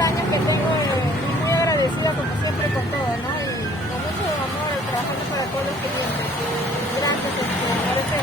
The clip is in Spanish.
años que tengo y muy agradecida como siempre con todo, ¿no? Y con mucho amor trabajando para todos los clientes. Gracias, por haberse